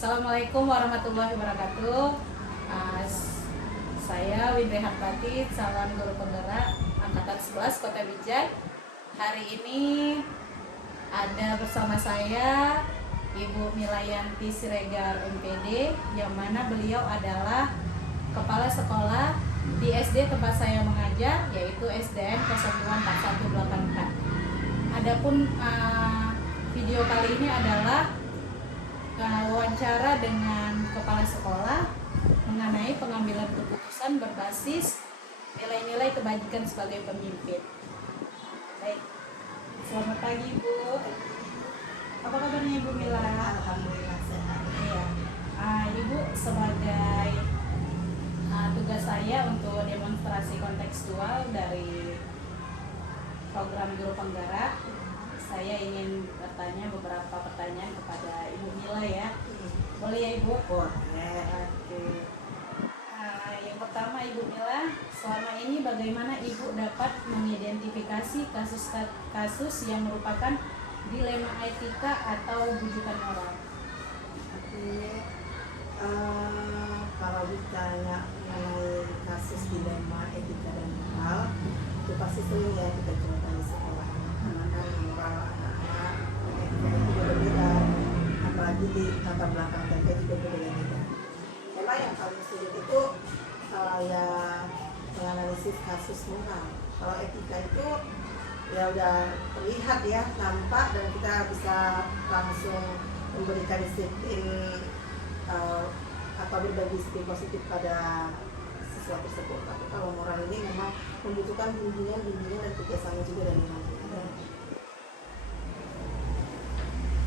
Assalamualaikum warahmatullahi wabarakatuh. Saya Windri Harpati, calon guru penggerak angkatan 11 Kota Bijak. Hari ini ada bersama saya Ibu Milayanti Siregar MPD, yang mana beliau adalah kepala sekolah di SD tempat saya mengajar, yaitu SDN 024184. Adapun video kali ini adalah wawancara dengan kepala sekolah mengenai pengambilan keputusan berbasis nilai-nilai kebajikan sebagai pemimpin. Baik, selamat pagi Ibu. Apa kabarnya Ibu Mila? Alhamdulillah sehat. Iya. Ibu, sebagai tugas saya untuk demonstrasi kontekstual dari program guru penggerak, saya ingin bertanya beberapa pertanyaan kepada Ibu Mila ya. Boleh ya Ibu? Boleh. Oke. Yang pertama Ibu Mila, selama ini bagaimana Ibu dapat mengidentifikasi kasus-kasus yang merupakan dilema etika atau bujukan moral? Oke. Kalau ditanya mengenai kasus dilema etika dan moral, itu pasti sering ya kita jumpai di sekolah. Karena kan moral anak-anak etika itu berbeda, apalagi di latar belakang mereka juga berbeda-beda. Memang yang paling sulit itu ya menganalisis kasus moral. Kalau etika itu ya udah terlihat ya, nampak, dan kita bisa langsung memberikan disiplin atau berbagi disiplin positif pada siswa tersebut. Tapi kalau moral ini memang membutuhkan bimbingan dan kerjasama juga dari orang tua.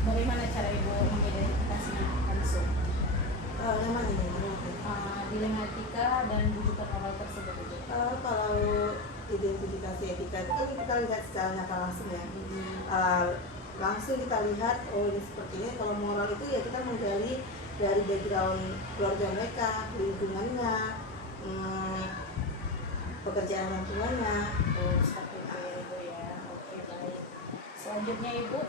Bagaimana cara Ibu mengidentifikasinya langsung? Memang ini Dilema etika dan bujukan moral tersebut Ibu. kalau identifikasi etika itu kan kita lihat secara nyata langsung ya. Langsung kita lihat, oh ini seperti ini. Kalau moral itu ya kita menggali dari background keluarga mereka, lingkungannya, pekerjaan orang tuanya. Seperti itu ya Ibu ya. Oke, baik. Selanjutnya Ibu,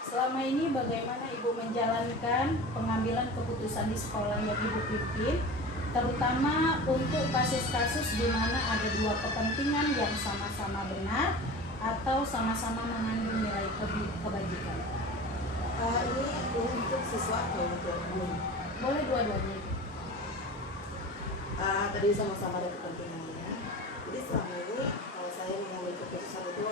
selama ini bagaimana Ibu menjalankan pengambilan keputusan di sekolah yang Ibu pimpin, terutama untuk kasus-kasus di mana ada dua kepentingan yang sama-sama benar atau sama-sama mengandung nilai kebajikan? Ini untuk siswa atau untuk guru? Boleh dua-duanya. Tadi sama-sama ada kepentingannya. Jadi selama ini kalau saya mengambil keputusan itu,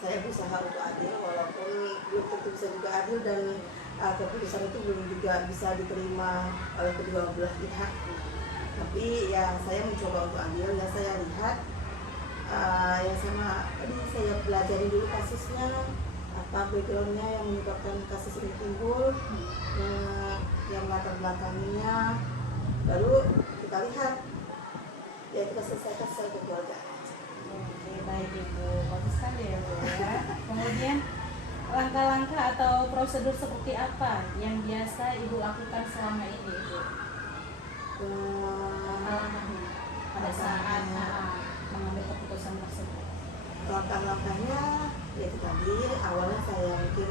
saya berusaha untuk adil, walaupun belum tentu bisa juga adil, dan keputusan itu belum juga bisa diterima oleh kedua belah pihak. Tapi ya saya mencoba untuk adil, ya saya lihat yang sama tadi saya pelajari dulu kasusnya, apa backgroundnya yang menyebabkan kasus ini timbul, yang latar belakangnya, baru kita lihat ya kita selesaikan secara kekeluargaan. Oke, baik Ibu. Bagus sekali ya Bu ya. Kemudian langkah-langkah atau prosedur seperti apa yang biasa Ibu lakukan selama ini Ibu? Langkah-langkahnya pada saat mengambil keputusan tersebut. Langkah-langkahnya ya itu tadi, awalnya saya mungkin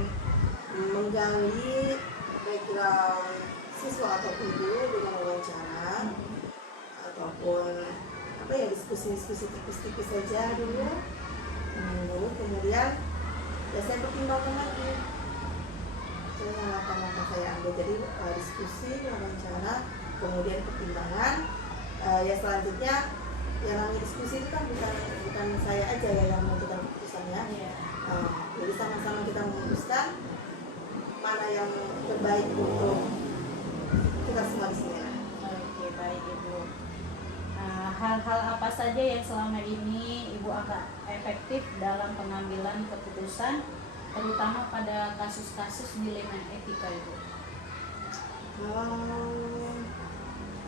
menggali background siswa ataupun guru dengan wawancara ataupun apa ya, diskusi-diskusi tipis-tipis saja dulu. Kemudian ya saya pertimbangkan lagi. Saya langkah-langkah saya ambil, jadi diskusi, wawancara, kemudian pertimbangan. Ya selanjutnya yang namanya diskusi itu kan bukan saya aja ya yang menentukan keputusannya. Jadi sama-sama kita memutuskan mana yang terbaik untuk kita semua di sini. Oke, baik Ibu. Hal-hal apa saja yang selama ini Ibu agak efektif dalam pengambilan keputusan, terutama pada kasus-kasus dilema etika Ibu?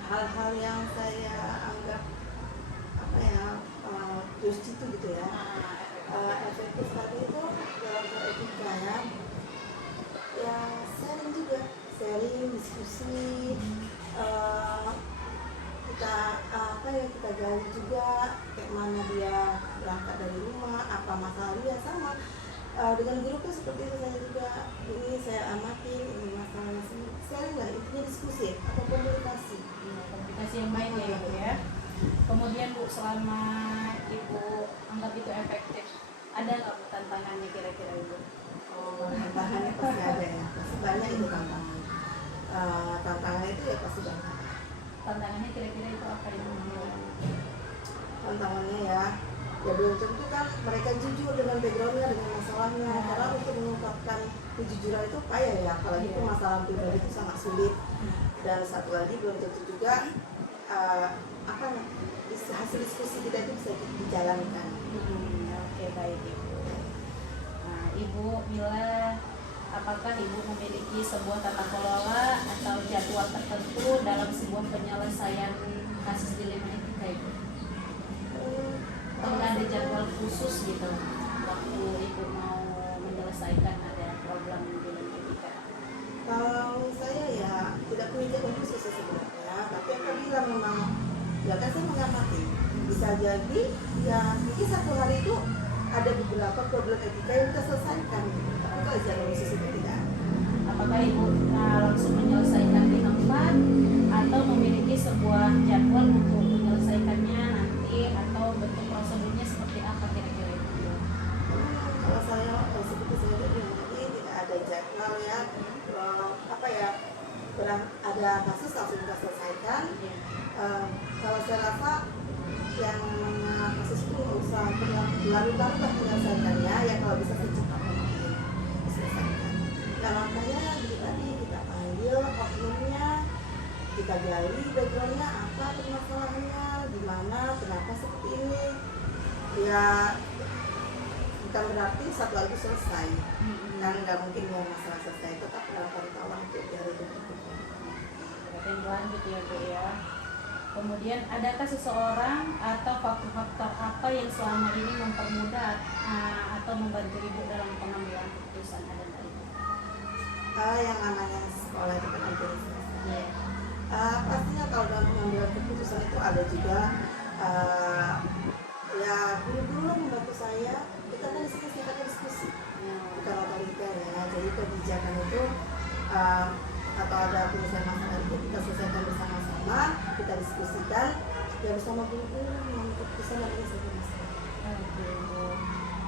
Hal-hal yang saya anggap apa ya, just itu gitu ya, efektif tadi itu dalam hal etika ya sharing juga, sharing, diskusi, kita apa ya, kita gali juga kayak mana dia berangkat dari rumah, apa masalah dia, sama dengan grupnya seperti itu. Saya juga ini saya amati ini masalahnya, sharing lah, intinya diskusi atau komunikasi. Komunikasi yang baik ya Ibu ya. Kemudian Bu, selama Ibu anggap itu efektif, ada nggak Bu tantangannya kira-kira Ibu? Tantangannya pasti ada ya, pasti banyak itu tantangan. Tantangannya itu ya pasti banyak. Tantangannya kira-kira itu apa Ibu? Tantangannya ya belum tentu kan mereka jujur dengan backgroundnya, dengan masalahnya. Karena untuk mengungkapkan kejujuran itu payah ya, apalagi itu masalah pribadi itu sangat sulit. Dan satu lagi belum tentu juga hasil diskusi kita itu bisa dijalankan. Oke, baik Ibu. Nah, Ibu Mila, apakah Ibu memiliki sebuah tata kelola atau jadwal tertentu dalam sebuah penyelesaian kasus dilema etika Ibu? Atau ada jadwal khusus gitu waktu Ibu mau menyelesaikan ada problem dilema etika? Kalau saya ya tidak punya jadwal khusus sebenarnya, tapi apabila memang ya kan saya mengamati, bisa jadi ya mungkin satu hari itu ada beberapa problem etika yang kita selesaikan. Tapi kalau jadwal khusus itu tidak. Apakah Ibu langsung menyelesaikan di tempat atau memiliki sebuah jadwal untuk menyelesaikannya nanti, atau bentuk prosedurnya seperti apa kira-kira Ibu? Kalau saya seperti saya tadi tidak ada jadwal ya, apa ya, ada kasus langsung kita selesaikan. Kalau saya rasa yang namanya kasus itu nggak usah berlarut-larut menyelesaikannya ya, kalau bisa secepat mungkin diselesaikan. Nah makanya tadi kita panggil oknumnya, kita gali backgroundnya apa permasalahannya, gimana, kenapa seperti ini. Ya bukan berarti satu hari itu selesai, kan nggak mungkin mau masalah selesai, tetap dalam pantauan untuk hari itu. Berarti lanjut ya Bu ya. Kemudian adakah seseorang atau faktor-faktor apa yang selama ini mempermudah atau membantu Ibu dalam pengambilan keputusan, ada nggak Ibu? Yang namanya sekolah itu kan organisasi. Pastinya kalau dalam pengambilan keputusan itu ada juga ya guru-guru membantu saya. Kita kan sifatnya diskusi, bukan otoriter ya. Jadi kebijakan itu atau ada penyelesaian masalah itu kita selesaikan bersama-sama, kita diskusikan ya bersama guru-guru mengambil keputusan dan menyelesaikan masalah.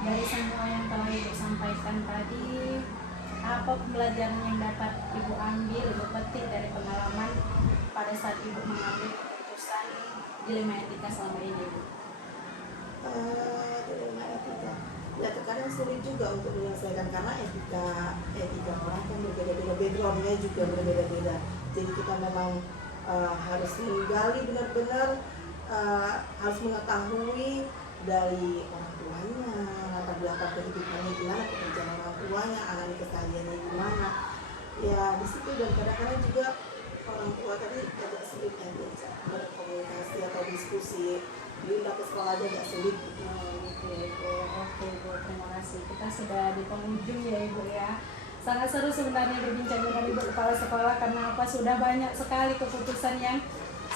Dari semua yang telah Ibu sampaikan tadi, apa pembelajaran yang dapat Ibu ambil, Ibu petik dari pengalaman pada saat Ibu mengambil keputusan dilema etika selama ini Ibu? Dilema etika ya terkadang sulit juga untuk menyelesaikan, karena etika orang kan berbeda-beda, backgroundnya juga berbeda-beda. Jadi kita memang harus menggali benar-benar, harus mengetahui dari orang tuanya, latar belakang kehidupannya gimana, pekerjaan orang tuanya, anaknya kesehariannya gimana. Ya di situ, dan kadang-kadang juga orang tua tadi agak sulit ya diajak berkomunikasi atau diskusi. Diundang ke sekolah aja agak sulit. Oke Bu, terima kasih. Kita sudah di penghujung ya Ibu ya. Sangat seru sebenarnya berbincang dengan Ibu Kepala Sekolah, karena apa, sudah banyak sekali keputusan yang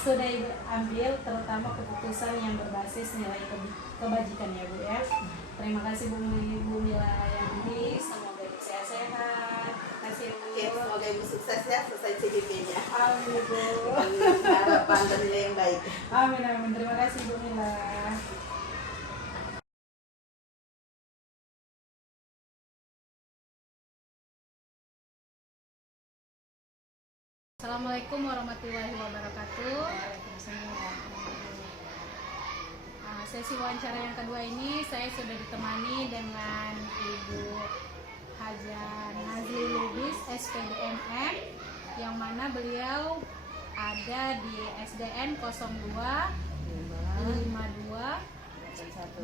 sudah Ibu ambil, terutama keputusan yang berbasis nilai kebajikan ya Bu ya. Terima kasih Bu Mila Yanti, semoga Ibu sehat-sehat. Terima kasih Bu. Semoga Ibu sukses ya, selesai CDP-nya. Amin Bu. Harapan dan nilai yang baik. Amin amin. Terima kasih Bu Mila. Assalamualaikum warahmatullahi wabarakatuh. Sesi wawancara yang kedua ini saya sudah ditemani dengan Ibu Hajar Nazli Lubis SPDMM, yang mana beliau ada di SDN 02 52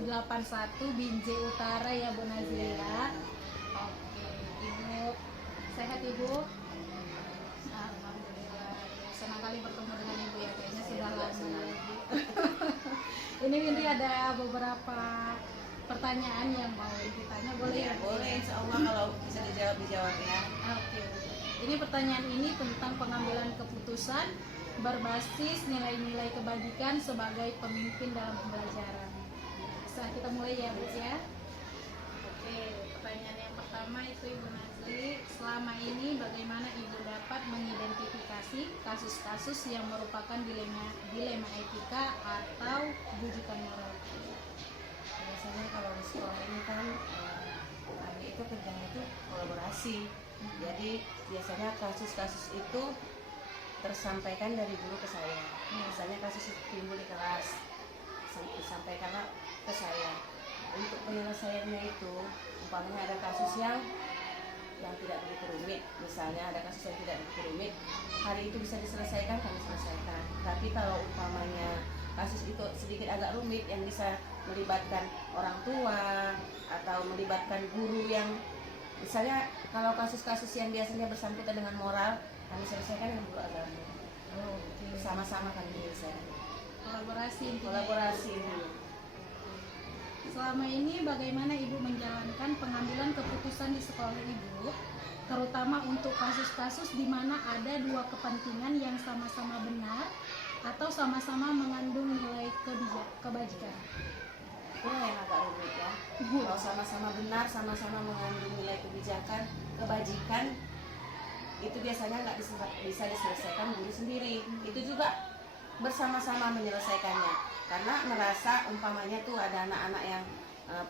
81 Binjai Utara ya Bu Nazli ya. Oke, Ibu sehat Ibu? Alhamdulillah. Senang kali bertemu dengan Ibu ya, kayaknya sudah lama ya Ibu. Ini Windy ada beberapa pertanyaan yang mau ditanya, boleh ya? Boleh, insya Allah kalau bisa dijawab ya. Oke. Ini pertanyaan ini tentang pengambilan keputusan berbasis nilai-nilai kebajikan sebagai pemimpin dalam pembelajaran. Bisa kita mulai ya Bu ya? Oke, pertanyaan yang pertama itu Ibu Nazli, selama ini bagaimana Ibu dapat mengidentifikasi kasus-kasus yang merupakan dilema etika atau bujukan moral? Biasanya kalau di sekolah ini kan kami itu kerjanya itu kolaborasi. Jadi biasanya kasus-kasus itu tersampaikan dari guru ke saya. Misalnya kasus itu timbul di kelas, disampaikanlah ke saya. Untuk penyelesaiannya itu, umpamanya ada kasus yang tidak begitu rumit, misalnya ada kasus yang tidak begitu rumit, hari itu bisa diselesaikan, kami selesaikan. Tapi kalau umpamanya kasus itu sedikit agak rumit yang bisa melibatkan orang tua atau melibatkan guru yang misalnya kalau kasus-kasus yang biasanya bersangkutan dengan moral, kami selesaikan dengan guru agama. Bersama-sama kami menyelesaikan. Kolaborasi intinya. Kolaborasi. Selama ini bagaimana Ibu menjalankan pengambilan keputusan di sekolah Ibu, terutama untuk kasus-kasus di mana ada dua kepentingan yang sama-sama benar atau sama-sama mengandung nilai kebajikan? Itulah yang agak rumit ya. Kalau sama-sama benar, sama-sama mengandung nilai kebajikan, itu biasanya nggak bisa diselesaikan guru sendiri. Itu juga bersama-sama menyelesaikannya, karena merasa umpamanya tuh ada anak-anak yang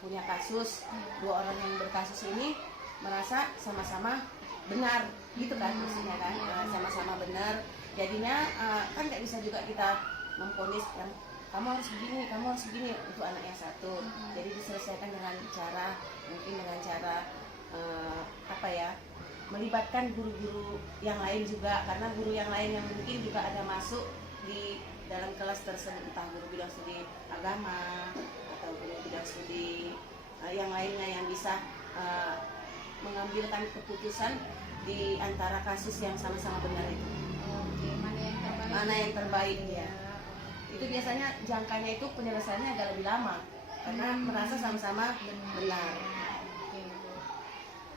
punya kasus, dua orang yang berkasus ini merasa sama-sama benar, gitu kan maksudnya kan, sama-sama benar. Jadinya kan nggak bisa juga kita memponis yang kamu harus begini untuk anak yang satu. Jadi diselesaikan dengan cara mungkin dengan cara melibatkan guru-guru yang lain juga, karena guru yang lain yang mungkin juga ada masuk di dalam kelas tersebut, entah guru bidang studi agama atau guru bidang studi yang lainnya yang bisa mengambilkan keputusan di antara kasus yang sama-sama benar itu. Oke, Mana yang terbaik ya. Itu biasanya jangkanya itu penyelesaiannya agak lebih lama karena merasa sama-sama benar. Oke, Bu.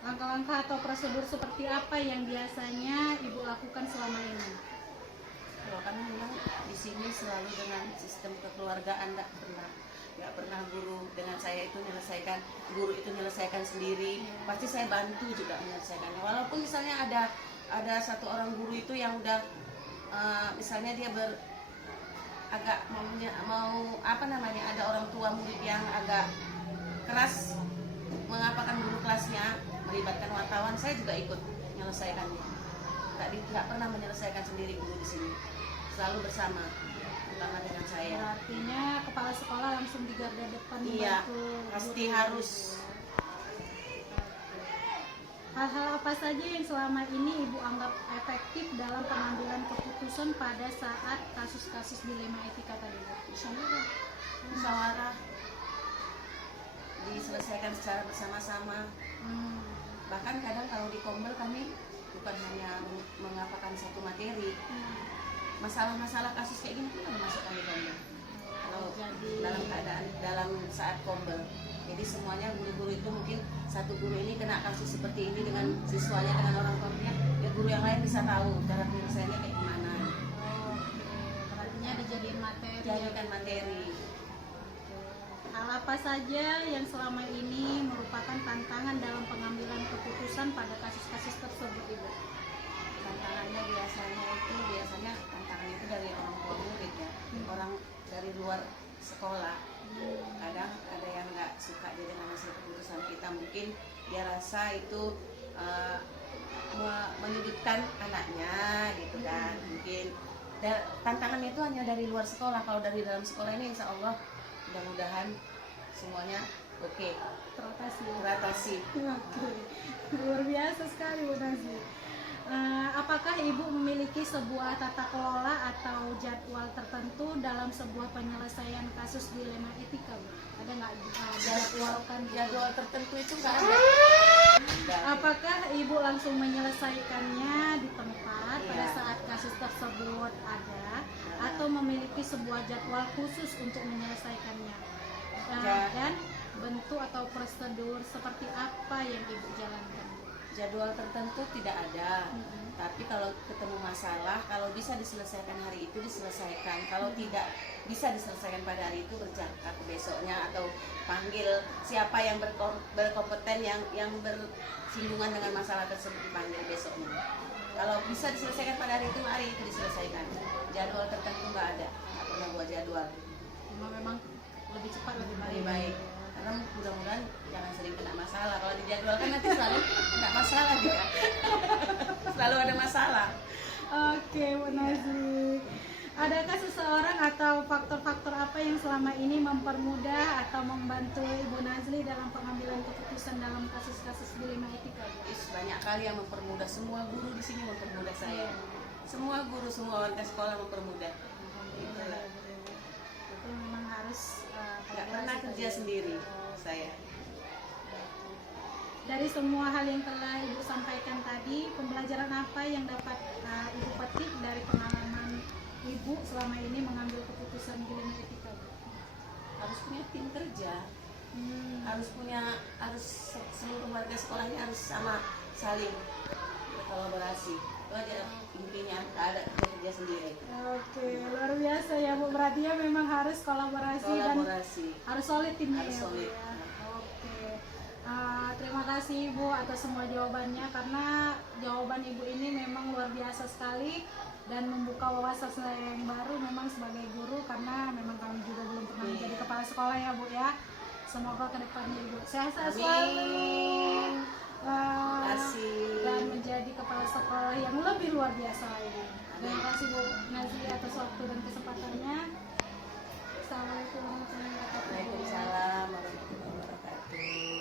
Langkah-langkah atau prosedur seperti apa yang biasanya Ibu lakukan selama ini? Kalau kami memang di sini selalu dengan sistem kekeluargaan, nggak pernah guru dengan saya itu guru itu menyelesaikan sendiri. Pasti saya bantu juga menyelesaikannya. Walaupun misalnya ada satu orang guru itu yang udah misalnya dia agak ada orang tua murid yang agak keras mengapakan guru kelasnya, melibatkan wartawan, saya juga ikut menyelesaikannya. Nggak pernah menyelesaikan sendiri guru di sini, selalu bersama dengan saya. Artinya kepala sekolah langsung di garda depan. Iya, pasti harus. Hal-hal apa saja yang selama ini Ibu anggap efektif dalam pengambilan keputusan pada saat kasus-kasus dilema etika tadi, Bu? Musyawarah diselesaikan secara bersama-sama. Bahkan kadang kalau di Kombel kami bukan hanya mengapakan satu materi, masalah-masalah kasus kayak gini pun kami masukkan di Kombel. Kalau dalam saat Kombel, jadi semuanya guru-guru itu mungkin satu guru ini kena kasus seperti ini dengan siswanya, dengan orang tuanya, ya guru yang lain bisa tahu cara penyelesaiannya kayak gimana. Artinya dijadiin materi. Jadikan materi. Hal apa saja yang selama ini merupakan tantangan dalam pengambilan keputusan pada kasus-kasus tersebut, Ibu? Tantangannya biasanya tantangannya itu dari orang tua murid ya, orang dari luar sekolah. Kadang ada yang nggak suka jadi dengan hasil keputusan kita, mungkin dia rasa itu menyudutkan anaknya gitu kan. Mungkin tantangannya itu hanya dari luar sekolah. Kalau dari dalam sekolah ini insya Allah mudah-mudahan semuanya oke. teratasi. Teratasi. Oke, luar biasa sekali Bu Nazli. Apakah Ibu memiliki sebuah tata kelola atau jadwal tertentu dalam sebuah penyelesaian kasus dilema etika, Bu? Ada nggak Jadwal tertentu itu nggak ada. Apakah Ibu langsung menyelesaikannya di tempat pada Iya. saat kasus tersebut ada, atau memiliki sebuah jadwal khusus untuk menyelesaikannya? Dan bentuk atau prosedur seperti apa yang Ibu jalankan? Jadwal tertentu tidak ada. Tapi kalau ketemu masalah, kalau bisa diselesaikan hari itu diselesaikan. Kalau tidak bisa diselesaikan pada hari itu, bercakap besoknya atau panggil siapa yang berkompeten yang bersinggungan dengan masalah tersebut, dipanggil besoknya. Kalau bisa diselesaikan pada hari itu diselesaikan. Jadwal tertentu nggak ada, nggak pernah buat jadwal. Cuma memang lebih cepat lebih Lebih baik. baik. Karena mudah-mudahan jangan sering kena masalah. Kalau dijadwalkan nanti selalu kena masalah juga. Selalu ada masalah. Oke, Bu Nazli. Adakah seseorang atau faktor-faktor apa yang selama ini mempermudah atau membantu Ibu Nazli dalam pengambilan keputusan dalam kasus-kasus dilema etika, Bu? Banyak kali yang mempermudah. Semua guru di sini mempermudah saya. Semua guru, semua warga sekolah mempermudah. Alhamdulillah. Itu memang harus Nggak pernah kerja sendiri saya. Dari semua hal yang telah Ibu sampaikan tadi, pembelajaran apa yang dapat Ibu petik dari pengalaman Ibu selama ini mengambil keputusan dilema etika, Bu? Harus punya tim kerja. Harus seluruh warga sekolahnya harus sama, saling berkolaborasi. Itu aja intinya, nggak ada kerja sendiri. Oke, luar biasa ya Bu. Berarti ya memang harus kolaborasi dan harus solid timnya Harus ya Bu solid. ya. Oke. Terima kasih Ibu atas semua jawabannya, karena jawaban Ibu ini memang luar biasa sekali dan membuka wawasan saya yang baru memang sebagai guru, karena memang kami juga belum pernah menjadi kepala sekolah ya Bu ya. Semoga kedepannya Ibu sehat-sehat selalu dan menjadi kepala sekolah yang lebih luar biasa lagi. Terima kasih Bu Nazli atas waktu dan kesempatannya. Assalamualaikum warahmatullahi wabarakatuh. Waalaikumsalam warahmatullahi wabarakatuh.